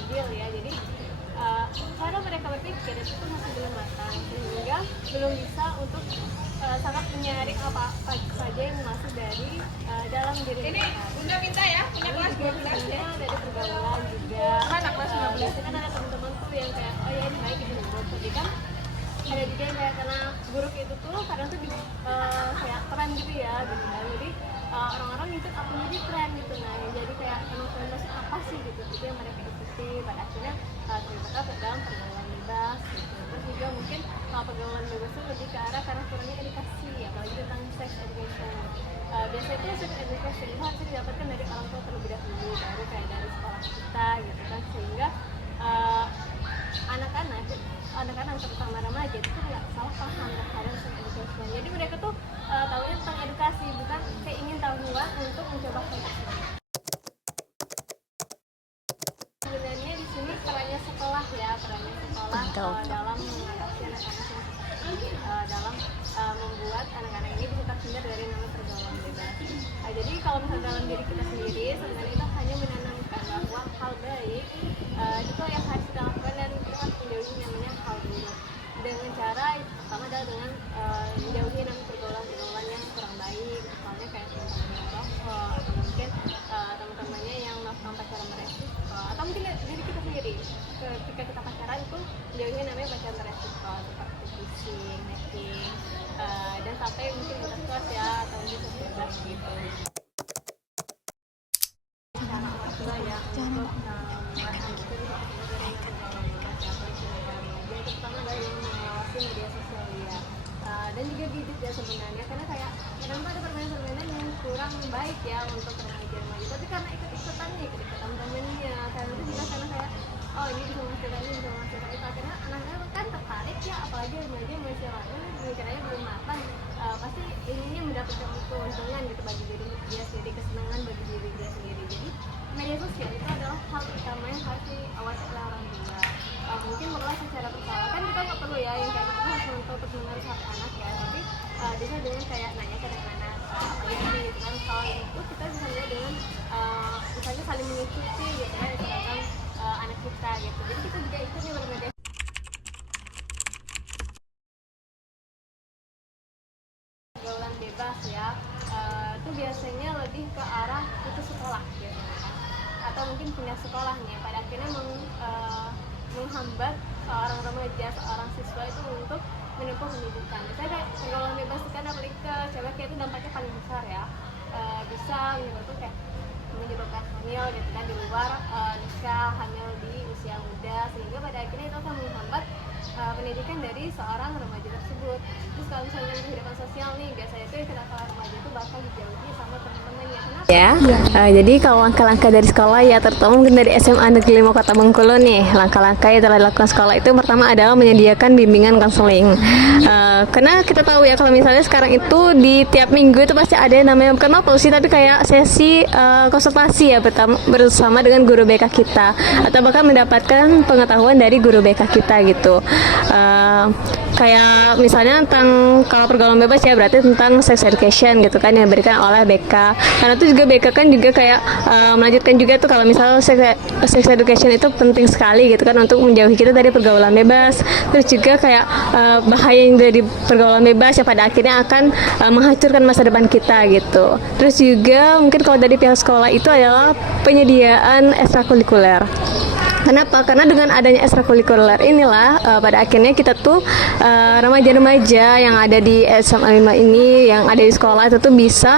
stabil ya. Jadi cara mereka berpikir itu tuh masih belum matang, sehingga belum bisa untuk sangat menyaring apa saja yang masuk dari dalam diri Ini mereka. Bunda minta ya, punya kelas 12 ya. Dari pergaulan juga. Mana kelas 15? Biasanya kan ada teman-teman tuh yang kayak oh ya ini baik ini buruk, tapi kan ada juga yang kayak karena buruk itu tuh kadang tuh kayak tren gitu ya gitu kan. Jadi orang-orang ngikut apa jadi tren gitu, nah jadi kayak influencer apa sih gitu, itu yang mereka ikuti pada akhirnya terlibat ke dalam pergaulan bebas gitu. Terus juga mungkin pergaulan bebas itu lebih ke arah karena kurangnya edukasi, apalagi tentang sex education. Biasanya itu sex education itu harus didapatkan dari orang tua terlebih dahulu, baru kayak dari sekolah kita gitu kan, sehingga anak-anak terutama remaja itu nggak salah paham terhadap sex education. Jadi mereka tuh tahunya tentang edukasi, bukan keingintahuan untuk mencoba hal. Sebenarnya di sini perannya sekolah ya, perannya sekolah dalam mengatasi anak-anak yang seperti ini, dalam membuat anak-anak ini bisa terhindar dari namanya pergaulan bebas. Jadi kalau misalnya dalam diri kita sendiri sebenarnya itu hanya menanamkan bahwa hal baik itu yang harus kita lakukan, dan kita harus menjauhi namanya hal buruk dengan cara pertama adalah dengan menjauhi namanya pergaulan yang kurang baik, misalnya kayak teman-teman yang merokok, atau mungkin teman-temannya yang melakukan pacaran beresiko, atau mungkin diri kita sendiri ketika kita pacaran itu menjauhi namanya pacaran beresiko seperti kissing, necking, dan sampai mungkin intercourse ya, atau mungkin seks bebas gitu. Cara orang tua ya untuk pertama adalah yang mengawasi media sosial ya, dan juga didik ya sebenarnya, karena kayak kadang ada permainan-permainan yang kurang baik ya untuk remaja-remaja, tapi karena ikut-ikutan teman-temannya, karena itu juga karena kayak oh ini bisa menghasilkan ini, bisa menghasilkan itu, akhirnya anak-anak kan tertarik ya, apalagi remaja masih lalu mikirnya belum matang, pasti inginnya mendapatkan keuntungan gitu bagi diri dia sendiri, kesenangan bagi diri dia sendiri. Jadi media sosial itu adalah hal utama yang harus diawasi oleh orang tua. Mungkin mulai secara berkala, kan kita nggak perlu ya yang kayak gitu harus menonton terus menerus hak anak ya, tapi bisa dengan kayak nanya ke anak-anak apa ya sih gitu kan, kalau itu kita bisa lihat dengan misalnya saling mengikuti gitu ya, misalkan anak kita gitu, jadi kita juga ikut nih bermedia pergaulan bebas ya. Itu biasanya lebih ke arah itu sekolah biasanya kan, atau mungkin pindah sekolah nih, pada akhirnya menghambat seorang remaja, seorang siswa itu untuk menempuh pendidikan. Misalnya kayak pergaulan bebas itu kan apalagi ke cewek, kayak itu dampaknya paling besar ya, bisa menyebabkan kayak menyebabkan hamil gitu kan di luar nikah, hamil di usia muda, sehingga pada akhirnya itu akan menghambat pendidikan dari seorang remaja tersebut. Terus kalau misalnya kehidupan sosial nih, biasanya itu kenakalan remaja itu bakal dijauhi sama teman-temannya. Kenapa? Ya, jadi kalau langkah-langkah dari sekolah ya, terutama mungkin dari SMA Negeri 5 Kota Bengkulu nih, langkah-langkah yang telah dilakukan sekolah itu pertama adalah menyediakan bimbingan konseling. Karena kita tahu ya kalau misalnya sekarang itu di tiap minggu itu pasti ada yang namanya bukan apa sih, tapi kayak sesi konsultasi ya bersama dengan guru BK kita, atau bahkan mendapatkan pengetahuan dari guru BK kita gitu. Kayak misalnya tentang kalau pergaulan bebas ya, berarti tentang sex education gitu kan yang diberikan oleh BK. Karena itu juga BK kan juga kayak melanjutkan juga tuh kalau misalnya sex education itu penting sekali gitu kan untuk menjauhi kita dari pergaulan bebas. Terus juga kayak bahaya yang dari pergaulan bebas ya pada akhirnya akan menghancurkan masa depan kita gitu. Terus juga mungkin kalau dari pihak sekolah itu adalah penyediaan ekstrakurikuler. Kenapa? Karena dengan adanya ekstrakurikuler inilah pada akhirnya kita tuh remaja-remaja yang ada di SMA 5 ini, yang ada di sekolah itu tuh bisa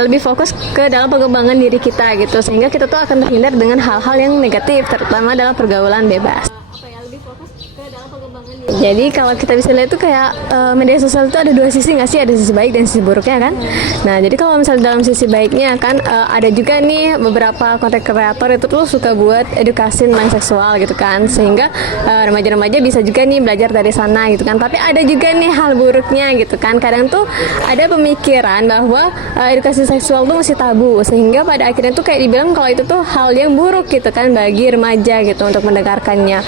lebih fokus ke dalam pengembangan diri kita gitu, sehingga kita tuh akan terhindar dengan hal-hal yang negatif, terutama dalam pergaulan bebas. Lebih fokus ke dalam pengembangan diri. Jadi kalau kita bisa lihat tuh kayak media sosial itu ada dua sisi nggak sih? Ada sisi baik dan sisi buruknya kan? Nah jadi kalau misalnya dalam sisi baiknya kan ada juga nih beberapa konten kreator itu tuh suka buat edukasi tentang seksual gitu kan, sehingga remaja-remaja bisa juga nih belajar dari sana gitu kan. Tapi ada juga nih hal buruknya gitu kan. Kadang tuh ada pemikiran bahwa edukasi seksual tuh masih tabu, sehingga pada akhirnya tuh kayak dibilang kalau itu tuh hal yang buruk gitu kan bagi remaja gitu untuk mendengarkannya.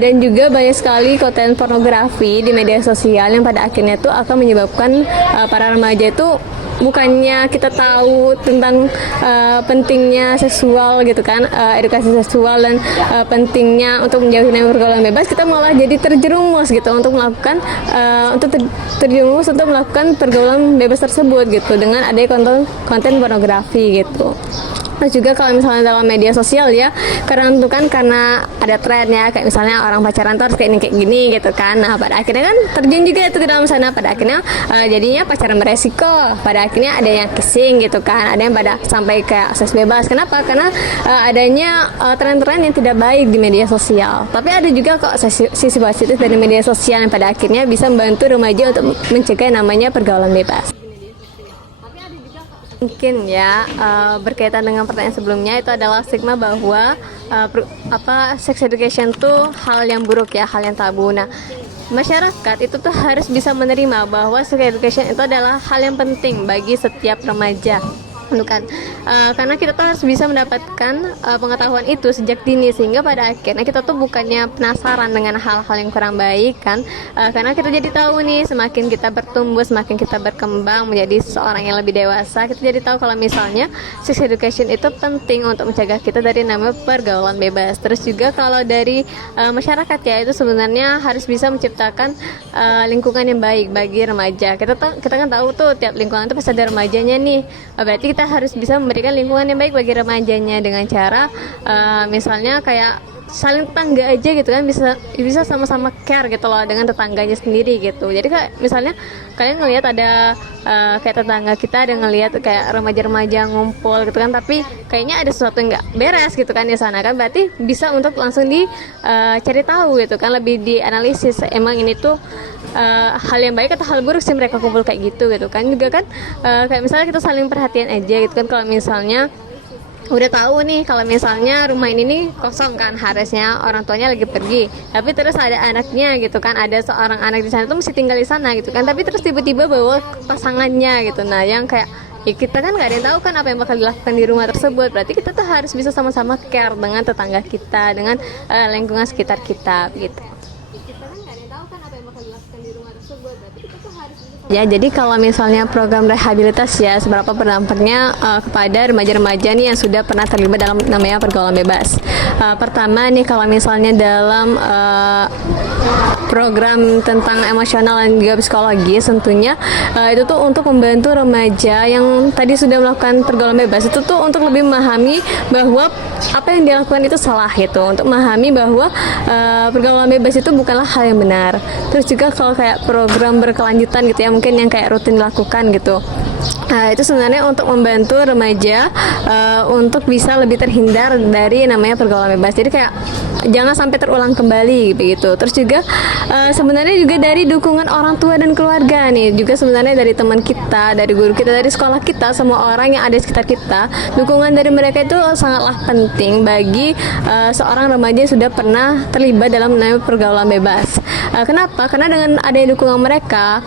Dan juga banyak sekali konten pornografi di media sosial yang pada akhirnya itu akan menyebabkan para remaja itu bukannya kita tahu tentang pentingnya seksual gitu kan, edukasi seksual dan pentingnya untuk menjauhi nama pergaulan bebas, kita malah jadi terjerumus gitu untuk melakukan terjerumus untuk melakukan pergaulan bebas tersebut gitu dengan adanya konten pornografi gitu. Terus juga kalau misalnya dalam media sosial ya, karena ada trennya kayak misalnya orang pacaran tuh harus kayak gini gitu kan. Nah pada akhirnya kan terjun juga itu ke dalam sana, pada akhirnya jadinya pacaran beresiko, pada akhirnya ada yang kissing gitu kan, ada yang pada sampai kayak seks bebas. Kenapa? Karena adanya tren-tren yang tidak baik di media sosial. Tapi ada juga kok sisi positif dari media sosial yang pada akhirnya bisa membantu remaja untuk mencegah namanya pergaulan bebas. Mungkin ya berkaitan dengan pertanyaan sebelumnya, itu adalah stigma bahwa sex education tuh hal yang buruk ya, hal yang tabu. Nah, masyarakat itu tuh harus bisa menerima bahwa sex education itu adalah hal yang penting bagi setiap remaja. Bukan, karena kita tuh harus bisa mendapatkan pengetahuan itu sejak dini, sehingga pada akhirnya kita tuh bukannya penasaran dengan hal-hal yang kurang baik kan, karena kita jadi tahu nih, semakin kita bertumbuh, semakin kita berkembang menjadi seorang yang lebih dewasa, kita jadi tahu kalau misalnya sex education itu penting untuk mencegah kita dari nama pergaulan bebas. Terus juga kalau dari masyarakat ya, itu sebenarnya harus bisa menciptakan lingkungan yang baik bagi remaja. Kita kan tahu tuh tiap lingkungan itu pasti ada remajanya nih, berarti kita harus bisa memberikan lingkungan yang baik bagi remajanya dengan cara misalnya kayak saling tetangga aja gitu kan, bisa sama-sama care gitu loh dengan tetangganya sendiri gitu. Jadi kayak misalnya kalian ngelihat ada kayak tetangga kita ada ngelihat kayak remaja-remaja ngumpul gitu kan, tapi kayaknya ada sesuatu yang nggak beres gitu kan di sana kan, berarti bisa untuk langsung cari tahu gitu kan, lebih dianalisis emang ini tuh hal yang baik atau hal buruk sih mereka kumpul kayak gitu kan. Juga kan kayak misalnya kita saling perhatian aja gitu kan, kalau misalnya udah tahu nih kalau misalnya rumah ini nih kosong kan, harusnya orang tuanya lagi pergi, tapi terus ada anaknya gitu kan, ada seorang anak di sana tuh mesti tinggal di sana gitu kan, tapi terus tiba-tiba bawa pasangannya gitu. Nah yang kayak ya kita kan nggak ada yang tahu kan apa yang bakal dilakukan di rumah tersebut, berarti kita tuh harus bisa sama-sama care dengan tetangga kita, dengan lingkungan sekitar kita gitu. Ya, jadi kalau misalnya program rehabilitas ya, seberapa berdampaknya kepada remaja-remaja nih yang sudah pernah terlibat dalam namanya pergaulan bebas. Pertama nih, kalau misalnya dalam program tentang emosional dan juga psikologi, tentunya itu tuh untuk membantu remaja yang tadi sudah melakukan pergaulan bebas itu tuh untuk lebih memahami bahwa apa yang dilakukan itu salah gitu, untuk memahami bahwa pergaulan bebas itu bukanlah hal yang benar. Terus juga kalau kayak program berkelanjutan gitu ya, mungkin yang kayak rutin dilakukan gitu, itu sebenarnya untuk membantu remaja untuk bisa lebih terhindar dari namanya pergaulan bebas. Jadi kayak jangan sampai terulang kembali begitu. Terus juga sebenarnya juga dari dukungan orang tua dan keluarga nih, juga sebenarnya dari teman kita, dari guru kita, dari sekolah kita, semua orang yang ada di sekitar kita, dukungan dari mereka itu sangatlah penting bagi seorang remaja yang sudah pernah terlibat dalam namanya pergaulan bebas. Kenapa? Karena dengan adanya dukungan mereka,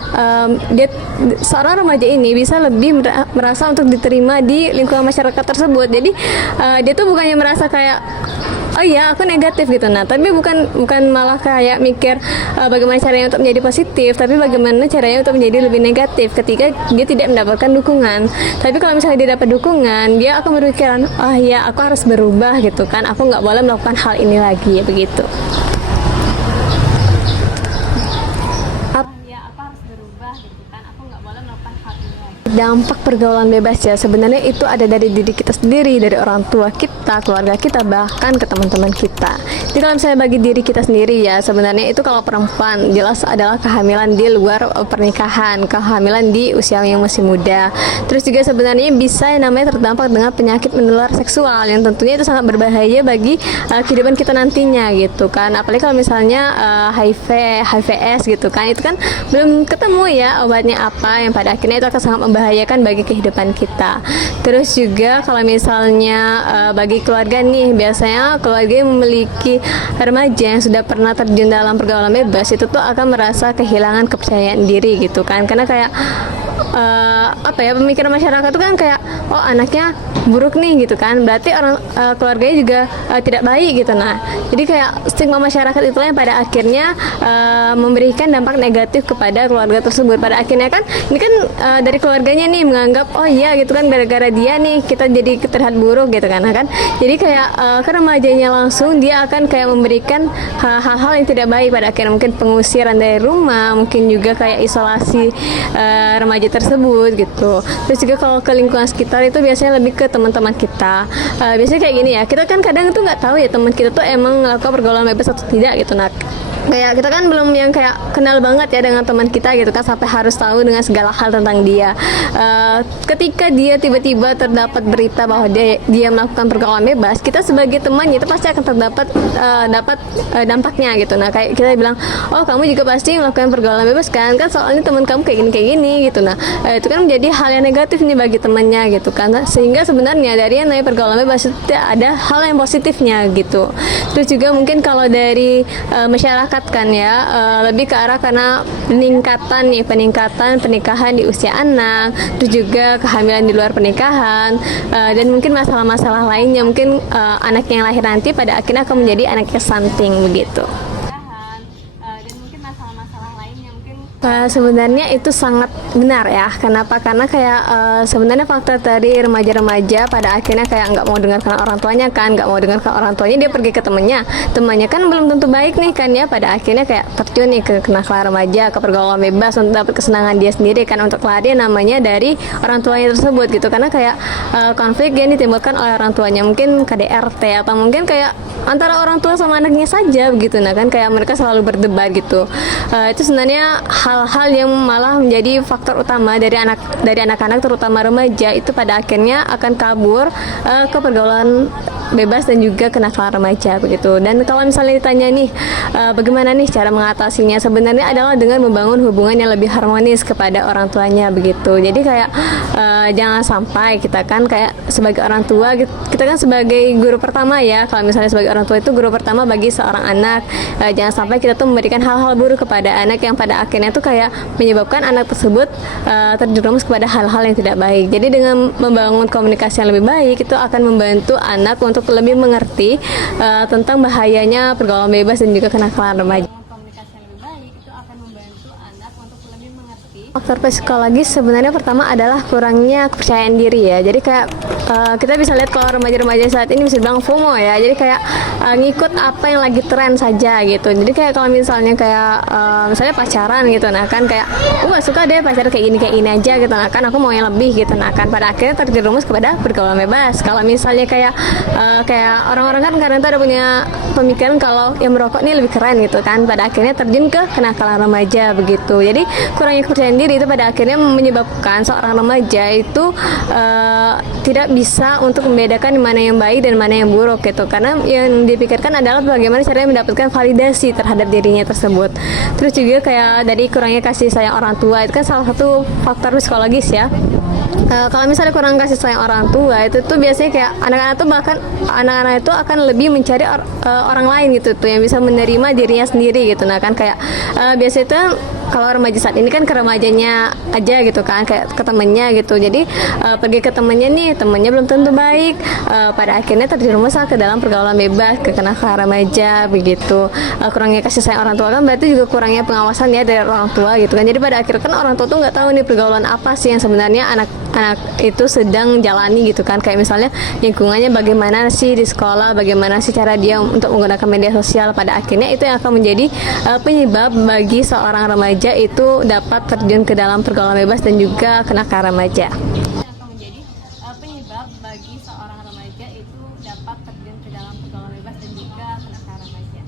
seorang remaja ini bisa lebih merasa untuk diterima di lingkungan masyarakat tersebut. Jadi dia tuh bukannya merasa kayak oh iya aku negatif gitu, nah tapi bukan malah kayak mikir bagaimana caranya untuk menjadi positif, tapi bagaimana caranya untuk menjadi lebih negatif ketika dia tidak mendapatkan dukungan. Tapi kalau misalnya dia dapat dukungan, dia akan berpikiran oh iya aku harus berubah gitu kan, aku nggak boleh melakukan hal ini lagi begitu. Dampak pergaulan bebas ya, sebenarnya itu ada dari diri kita sendiri, dari orang tua kita, keluarga kita, bahkan ke teman-teman kita. Jadi kalau misalnya bagi diri kita sendiri ya, sebenarnya itu kalau perempuan jelas adalah kehamilan di luar pernikahan, kehamilan di usia yang masih muda. Terus juga sebenarnya bisa yang namanya terdampak dengan penyakit menular seksual yang tentunya itu sangat berbahaya bagi kehidupan kita nantinya gitu kan. Apalagi kalau misalnya HIV/AIDS gitu kan, itu kan belum ketemu ya obatnya apa, yang pada akhirnya itu akan sangat membahayakan bagi kehidupan kita. Terus juga kalau misalnya bagi keluarga nih, biasanya keluarga yang memiliki remaja yang sudah pernah terjun dalam pergaulan bebas itu tuh akan merasa kehilangan kepercayaan diri gitu kan, karena kayak pemikiran masyarakat tuh kan kayak oh anaknya buruk nih gitu kan, berarti orang keluarganya juga tidak baik gitu. Nah, jadi kayak stigma masyarakat itulah yang pada akhirnya memberikan dampak negatif kepada keluarga tersebut. Pada akhirnya kan ini kan dari keluarganya nih menganggap oh iya gitu kan, gara-gara dia nih kita jadi terlihat buruk gitu kan. Nah, kan jadi kayak ke remajanya langsung dia akan kayak memberikan hal-hal yang tidak baik, pada akhirnya mungkin pengusiran dari rumah, mungkin juga kayak isolasi remaja tersebut gitu. Terus juga kalau ke lingkungan sekitar itu biasanya lebih ke teman-teman kita. Biasanya kayak gini ya, kita kan kadang itu nggak tahu ya teman kita tuh emang melakukan pergaulan bebas atau tidak gitu. Nah, kayak kita kan belum yang kayak kenal banget ya dengan teman kita gitu kan, sampai harus tahu dengan segala hal tentang dia. Ketika dia tiba-tiba terdapat berita bahwa dia melakukan pergaulan bebas, kita sebagai temannya itu pasti akan terdapat dampaknya gitu. Nah, kayak kita bilang, oh kamu juga pasti melakukan pergaulan bebas kan soalnya teman kamu kayak gini gitu. Nah, itu kan menjadi hal yang negatif nih bagi temannya gitu kan. Nah, sehingga sebenarnya dari yang namanya pergaulan bebas itu ada hal yang positifnya gitu. Terus juga mungkin kalau dari masyarakat kan ya, lebih ke arah karena peningkatan pernikahan di usia anak, terus juga kehamilan di luar pernikahan, dan mungkin masalah-masalah lainnya, mungkin anak yang lahir nanti pada akhirnya akan menjadi anak yang stunting begitu. Dan mungkin masalah-masalah lainnya mungkin sebenarnya itu sangat benar ya. Kenapa? Karena kayak sebenarnya faktor dari remaja-remaja pada akhirnya kayak nggak mau dengarkan orang tuanya kan, nggak mau dengarkan orang tuanya, dia pergi ke temannya kan belum tentu baik nih kan ya. Pada akhirnya kayak terjun nih ke kenakalan remaja, ke pergaulan bebas untuk dapat kesenangan dia sendiri kan, untuk lari namanya dari orang tuanya tersebut gitu. Karena kayak konflik yang ditimbulkan oleh orang tuanya, mungkin KDRT atau mungkin kayak antara orang tua sama anaknya saja begitu. Nah kan kayak mereka selalu berdebat gitu. Itu sebenarnya hal-hal yang malah menjadi faktor utama dari anak-anak terutama remaja itu pada akhirnya akan kabur ke pergaulan bebas dan juga kenakalan remaja begitu. Dan kalau misalnya ditanya nih bagaimana nih cara mengatasinya, sebenarnya adalah dengan membangun hubungan yang lebih harmonis kepada orang tuanya begitu. Jadi kayak jangan sampai kita kan kayak sebagai orang tua, kita kan sebagai guru pertama ya, kalau misalnya sebagai orang tua itu guru pertama bagi seorang anak, jangan sampai kita tuh memberikan hal-hal buruk kepada anak yang pada akhirnya tuh kayak menyebabkan anak tersebut terjerumus kepada hal-hal yang tidak baik. Jadi dengan membangun komunikasi yang lebih baik itu akan membantu anak untuk lebih mengerti tentang bahayanya pergaulan bebas dan juga kenakalan remaja. Komunikasi yang lebih baik itu akan membantu anak untuk lebih mengerti. Faktor psikologis sebenarnya pertama adalah kurangnya kepercayaan diri ya. Jadi kayak kita bisa lihat kalau remaja-remaja saat ini bisa bilang FOMO ya. Jadi kayak ngikut apa yang lagi tren saja gitu. Jadi kayak kalau misalnya kayak misalnya pacaran gitu, nah kan kayak nggak suka deh pacaran kayak gini aja gitu. Nah kan aku mau yang lebih gitu. Nah kan pada akhirnya terjerumus kepada pergaulan bebas. Kalau misalnya kayak orang-orang kan karena itu ada punya pemikiran kalau yang merokok ini lebih keren gitu kan, pada akhirnya terjun ke kenakalan remaja begitu. Jadi kurangnya kepercayaan diri itu pada akhirnya menyebabkan seorang remaja itu tidak bisa untuk membedakan mana yang baik dan mana yang buruk gitu, karena yang dipikirkan adalah bagaimana caranya mendapatkan validasi terhadap dirinya tersebut. Terus juga kayak dari kurangnya kasih sayang orang tua, itu kan salah satu faktor psikologis ya. Kalau misalnya kurang kasih sayang orang tua itu tuh biasanya kayak anak-anak itu akan lebih mencari orang lain gitu tuh yang bisa menerima dirinya sendiri gitu. Nah kan kayak biasanya itu kalau remaja saat ini kan ke remajanya aja gitu kan, kayak ke temennya gitu. Jadi pergi ke temennya nih, temennya belum tentu baik, pada akhirnya terjerumus ke dalam pergaulan bebas, ke kenakalan remaja begitu. Kurangnya kasih sayang orang tua kan berarti juga kurangnya pengawasan ya dari orang tua gitu kan. Jadi pada akhirnya kan orang tua tuh nggak tahu nih pergaulan apa sih yang sebenarnya anak itu sedang jalani gitu kan. Kayak misalnya lingkungannya bagaimana sih di sekolah, bagaimana sih cara dia untuk menggunakan media sosial. Pada akhirnya itu yang akan menjadi penyebab bagi seorang remaja itu dapat terjun ke dalam pergaulan bebas dan juga kenakalan remaja. Akan menjadi penyebab bagi seorang remaja itu dapat terjun ke dalam pergaulan bebas dan juga kenakalan remaja.